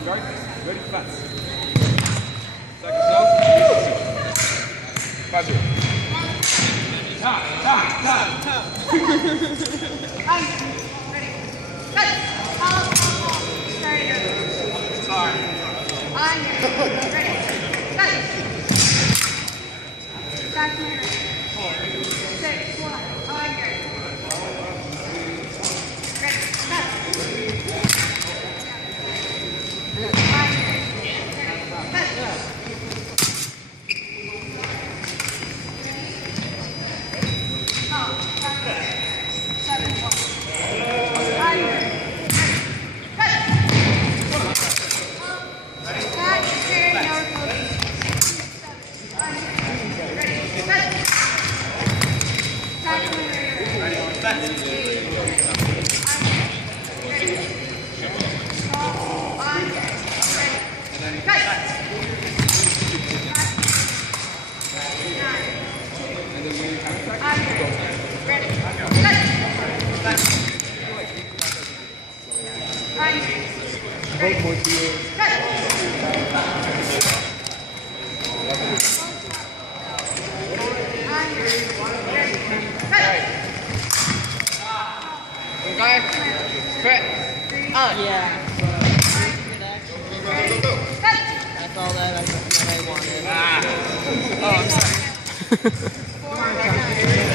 On guard. Ready, fence. Second go. 5-0. Time. Ready. Good. Sorry. Ready. Good. Back to your 6, 1. Under. Ready. Good. Yeah. That's all that I wanted. Oh, I'm sorry.